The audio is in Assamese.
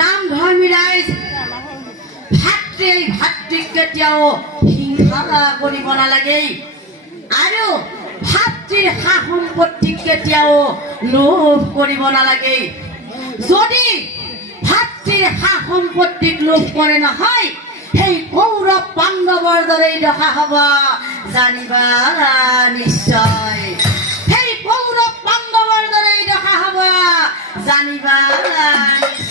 নামধৰ্মী ৰাইজ ভাতৃক কেতিয়াও হিংসা কৰিব নালাগে আৰু ভাতৃৰ সা সম্পত্তিক কেতিয়াও লোভ কৰিব নালাগে যদি ভাতৃৰ সা সম্পত্তিক লোভ কৰে নহয় সেই কৌৰৱ পাণ্ডৱৰ দৰে দশা হ'ব জানিবা নিশ্চয় সেই কৌৰৱ পাণ্ডৱৰ দৰে দশা হ'ব জানিবা নিশ্চয়